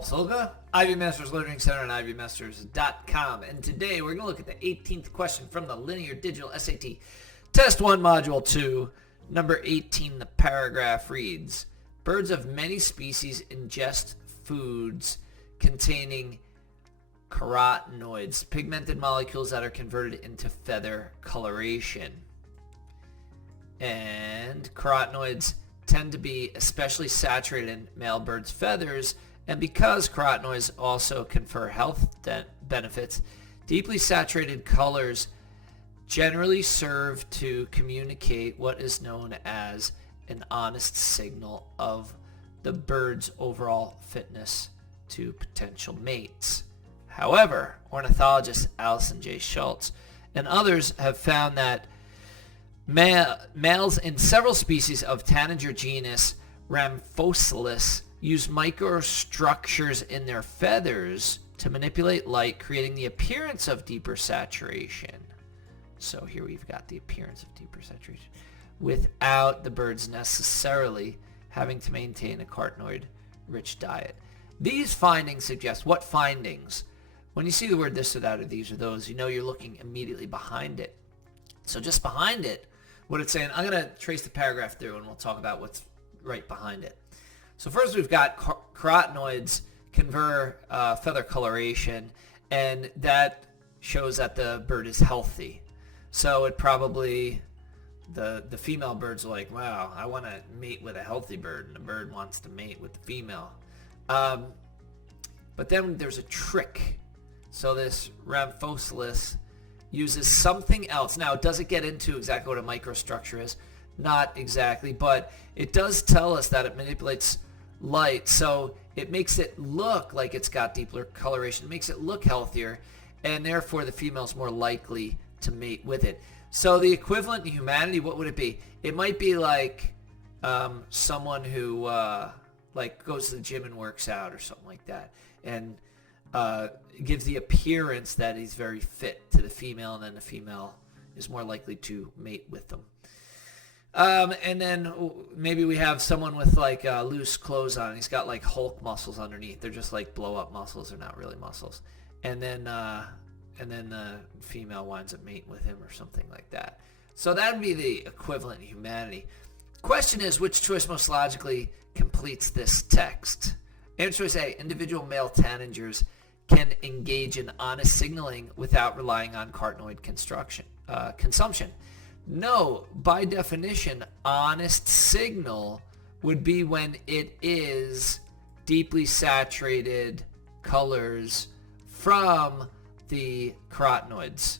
Ramphocelus, Ivy Masters Learning Center and ivymasters.com. And today we're going to look at the 18th question from the Linear Digital SAT. Test 1, Module 2, number 18. The paragraph reads, birds of many species ingest foods containing carotenoids, pigmented molecules that are converted into feather coloration. And carotenoids tend to be especially saturated in male birds' feathers, and because carotenoids also confer health benefits, deeply saturated colors generally serve to communicate what is known as an honest signal of the bird's overall fitness to potential mates. However, ornithologist Allison J. Shultz and others have found that males in several species of tanager genus Ramphocelus use microstructures in their feathers to manipulate light, creating the appearance of deeper saturation. So here we've got the appearance of deeper saturation without the birds necessarily having to maintain a carotenoid-rich diet. These findings suggest what findings? When you see the word this or that or these or those, you know you're looking immediately behind it. So just behind it, what it's saying, I'm going to trace the paragraph through and we'll talk about what's right behind it. So first we've got carotenoids confer feather coloration, and that shows that the bird is healthy. So it probably, the female bird's like, wow, I want to mate with a healthy bird, and the bird wants to mate with the female. But then there's a trick. So this Ramphocelus uses something else. Now, does it get into exactly what a microstructure is? Not exactly, but it does tell us that it manipulates light, so it makes it look like it's got deeper coloration, it makes it look healthier, and therefore the female is more likely to mate with it. So the equivalent in humanity, what would it be? It might be like someone who like goes to the gym and works out or something like that, and gives the appearance that he's very fit to the female, and then the female is more likely to mate with them. And then maybe we have someone with like loose clothes on. He's got like Hulk muscles underneath. They're just like blow up muscles. They're not really muscles. And then the female winds up mating with him or something like that. So that would be the equivalent in humanity. Question is, which choice most logically completes this text? Answer choice A, individual male tanagers can engage in honest signaling without relying on carotenoid consumption. No, by definition, honest signal would be when it is deeply saturated colors from the carotenoids.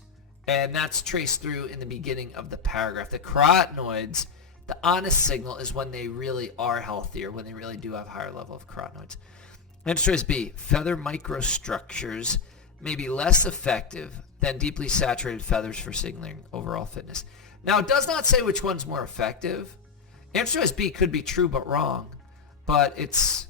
And that's traced through in the beginning of the paragraph. The carotenoids, the honest signal is when they really are healthier, when they really do have a higher level of carotenoids. Answer choice B, feather microstructures may be less effective than deeply saturated feathers for signaling overall fitness. Now, it does not say which one's more effective. Answer choice B could be true but wrong, but it's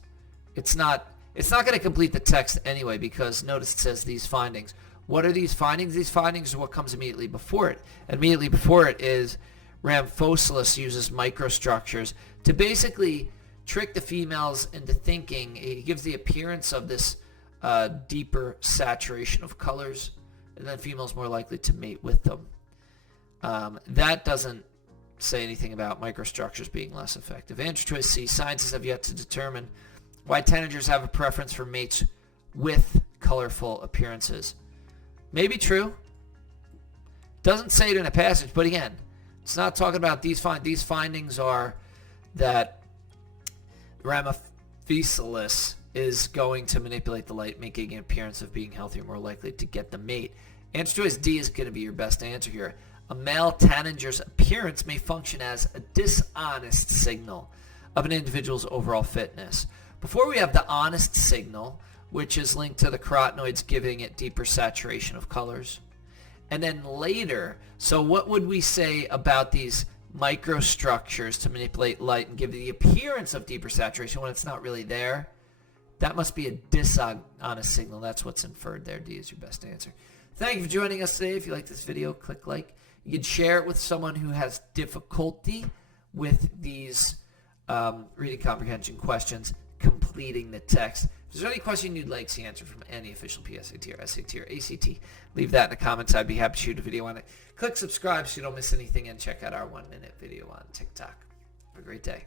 not going to complete the text anyway, because notice it says these findings. What are these findings? These findings are what comes immediately before it. Immediately before it is Ramphocelus uses microstructures to basically trick the females into thinking. He gives the appearance of this deeper saturation of colors, and then females more likely to mate with them. That doesn't say anything about microstructures being less effective. Answer choice C, scientists have yet to determine why tanagers have a preference for mates with colorful appearances. Maybe true. Doesn't say it in a passage, but again, it's not talking about these findings. These findings are that Ramphocelus is going to manipulate the light, making an appearance of being healthier, more likely to get the mate. Answer choice D is going to be your best answer here. A male tanager's appearance may function as a dishonest signal of an individual's overall fitness. Before we have the honest signal, which is linked to the carotenoids giving it deeper saturation of colors. And then later, so what would we say about these microstructures to manipulate light and give the appearance of deeper saturation when it's not really there? That must be a dishonest signal. That's what's inferred there. D is your best answer. Thank you for joining us today. If you like this video, click like. You can share it with someone who has difficulty with these reading comprehension questions. completing the text. If there's any question you'd like to see answered from any official PSAT or SAT or ACT, leave that in the comments. I'd be happy to shoot a video on it. Click subscribe so you don't miss anything, and check out our 1-minute video on TikTok. Have a great day.